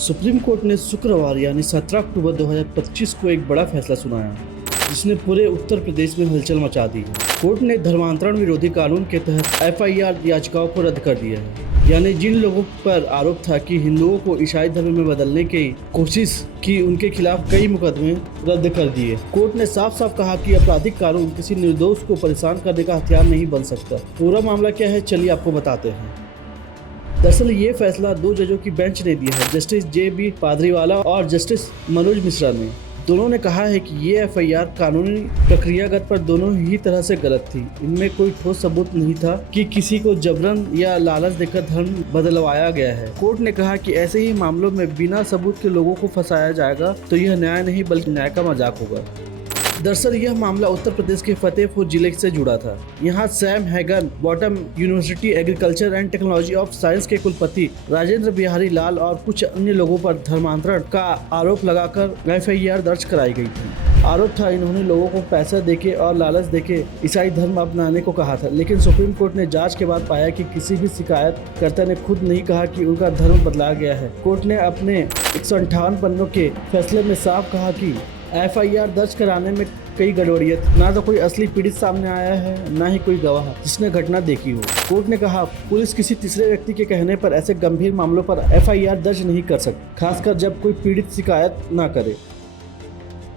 Supreme court ने शुक्रवार यानी 17 अक्टूबर 2025 को एक बड़ा फैसला सुनाया जिसने पूरे उत्तर प्रदेश में हलचल मचा दी है। कोर्ट ने धर्मांतरण विरोधी कानून के तहत एफआईआर याचिकाओं को रद्द कर दिया है। यानी जिन लोगों पर आरोप था कि हिंदुओं को ईसाई धर्म में बदलने की कोशिश की, उनके खिलाफ कई मुकदमे रद्द कर दिए। कोर्ट ने साफ साफ कहा कि आपराधिक कानून किसी निर्दोष को परेशान करने का हथियार नहीं बन सकता। पूरा मामला क्या है, चलिए आपको बताते हैं। दरअसल ये फैसला 2 जजों की बेंच ने दिया है, जस्टिस जे.बी. पादरीवाला और जस्टिस मनोज मिश्रा ने। दोनों ने कहा है कि ये एफआईआर कानूनी प्रक्रियागत पर दोनों ही तरह से गलत थी। इनमें कोई ठोस सबूत नहीं था कि किसी को जबरन या लालच देकर धर्म बदलवाया गया है। कोर्ट ने कहा कि ऐसे ही मामलों में बिना सबूत के लोगों को फंसाया जाएगा तो यह न्याय नहीं बल्कि न्याय का मजाक होगा। दरअसल यह मामला उत्तर प्रदेश के फतेहपुर जिले से जुड़ा था। यहाँ Sam Hagen bottom university agriculture and technology of science के कुलपति राजेंद्र बिहारी लाल और कुछ अन्य लोगों पर धर्मांतरण का आरोप लगाकर एफआईआर दर्ज कराई गई थी। आरोप था इन्होंने लोगों को पैसा देके और लालच देके ईसाई धर्म अपनाने को कहा था, लेकिन सुप्रीम कोर्ट ने जांच के बाद पाया कि किसी भी शिकायतकर्ता ने खुद नहीं कहा कि उनका धर्म बदला गया है। कोर्ट ने अपने 158 पन्नों के फैसले में साफ कहा कि एफआईआर दर्ज कराने में कई गड़बड़ियाँ थी। ना तो कोई असली पीड़ित सामने आया है, ना ही कोई गवाह जिसने घटना देखी हो। कोर्ट ने कहा पुलिस किसी तीसरे व्यक्ति के कहने पर ऐसे गंभीर मामलों पर एफआईआर दर्ज नहीं कर सकती, खासकर जब कोई पीड़ित शिकायत ना करे।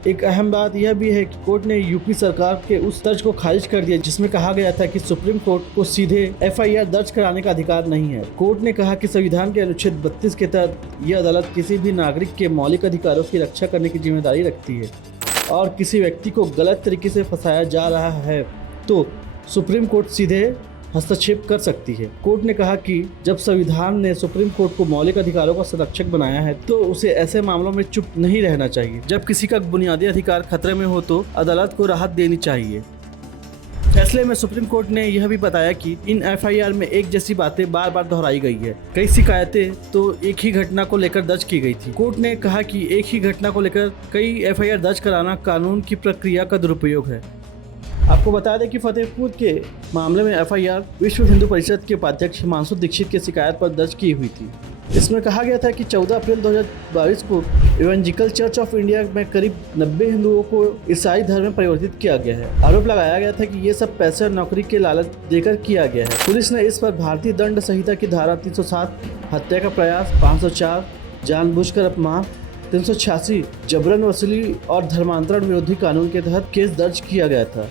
एक अहम बात यह भी है कि कोर्ट ने यूपी सरकार के उस दर्ज को खारिज कर दिया जिसमें कहा गया था कि सुप्रीम कोर्ट को सीधे एफआईआर दर्ज कराने का अधिकार नहीं है। कोर्ट ने कहा कि संविधान के अनुच्छेद 32 के तहत यह अदालत किसी भी नागरिक के मौलिक अधिकारों की रक्षा करने की जिम्मेदारी रखती है और किसी व्यक्ति को गलत तरीके से फंसाया जा रहा है तो सुप्रीम कोर्ट सीधे हस्तक्षेप कर सकती है। कोर्ट ने कहा कि जब संविधान ने सुप्रीम कोर्ट को मौलिक अधिकारों का संरक्षक बनाया है तो उसे ऐसे मामलों में चुप नहीं रहना चाहिए। जब किसी का बुनियादी अधिकार खतरे में हो तो अदालत को राहत देनी चाहिए। फैसले में सुप्रीम कोर्ट ने यह भी बताया कि इन एफआईआर में एक जैसी बातें बार बार दोहराई गई है। कई शिकायतें तो एक ही घटना को लेकर दर्ज की गई थी। कोर्ट ने कहा कि एक ही घटना को लेकर कई एफआईआर दर्ज कराना कानून की प्रक्रिया का दुरुपयोग है। आपको बता दें कि फतेहपुर के मामले में एफआईआर विश्व हिंदू परिषद के उपाध्यक्ष हिमांशु दीक्षित की शिकायत पर दर्ज की हुई थी। इसमें कहा गया था कि 14 अप्रैल 2022 को इवेंजिकल चर्च ऑफ इंडिया में करीब 90 हिंदुओं को ईसाई धर्म में परिवर्तित किया गया है। आरोप लगाया गया था कि ये सब पैसे और नौकरी के लालच देकर किया गया है। पुलिस ने इस पर भारतीय दंड संहिता की धारा 307 हत्या का प्रयास, 504 जानबूझकर अपमान, 386 जबरन वसूली और धर्मांतरण विरोधी कानून के तहत केस दर्ज किया गया था।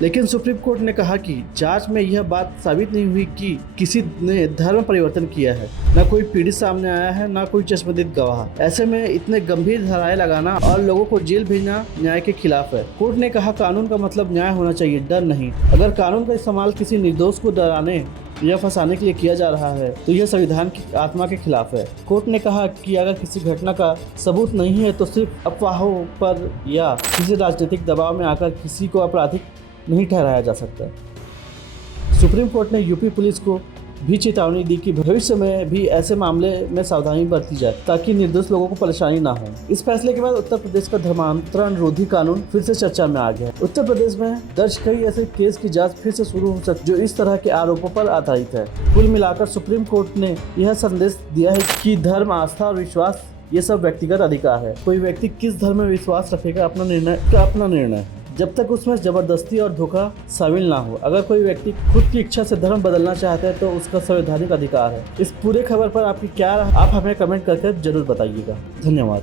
लेकिन सुप्रीम कोर्ट ने कहा कि जांच में यह बात साबित नहीं हुई कि किसी ने धर्म परिवर्तन किया है। न कोई पीड़ित सामने आया है, न कोई चश्मदीद गवाह। ऐसे में इतने गंभीर धाराएं लगाना और लोगों को जेल भेजना न्याय के खिलाफ है। कोर्ट ने कहा कानून का मतलब न्याय होना चाहिए, डर नहीं। अगर कानून का इस्तेमाल किसी निर्दोष को डराने या फंसाने के लिए किया जा रहा है तो यह संविधान की आत्मा के खिलाफ है। कोर्ट ने कहा कि अगर किसी घटना का सबूत नहीं है तो सिर्फ अफवाहों पर या किसी राजनीतिक दबाव में आकर किसी को आपराधिक नहीं ठहराया जा सकता। सुप्रीम कोर्ट ने यूपी पुलिस को भी चेतावनी दी कि भविष्य में भी ऐसे मामले में सावधानी बरती जाए ताकि निर्दोष लोगों को परेशानी ना हो। इस फैसले के बाद उत्तर प्रदेश का धर्मांतरण रोधी कानून फिर से चर्चा में आ गया। उत्तर प्रदेश में दर्ज कई ऐसे केस की जांच फिर से शुरू हो सकती जो इस तरह के आरोपों पर आधारित है। कुल मिलाकर सुप्रीम कोर्ट ने यह संदेश दिया है कि धर्म, आस्था और विश्वास ये सब व्यक्तिगत अधिकार है। कोई व्यक्ति किस धर्म में विश्वास रखेगा अपना निर्णय, जब तक उसमें जबरदस्ती और धोखा शामिल ना हो। अगर कोई व्यक्ति खुद की इच्छा से धर्म बदलना चाहता है तो उसका संवैधानिक अधिकार है। इस पूरे खबर पर आपकी क्या राय, आप हमें कमेंट करके जरूर बताइएगा। धन्यवाद।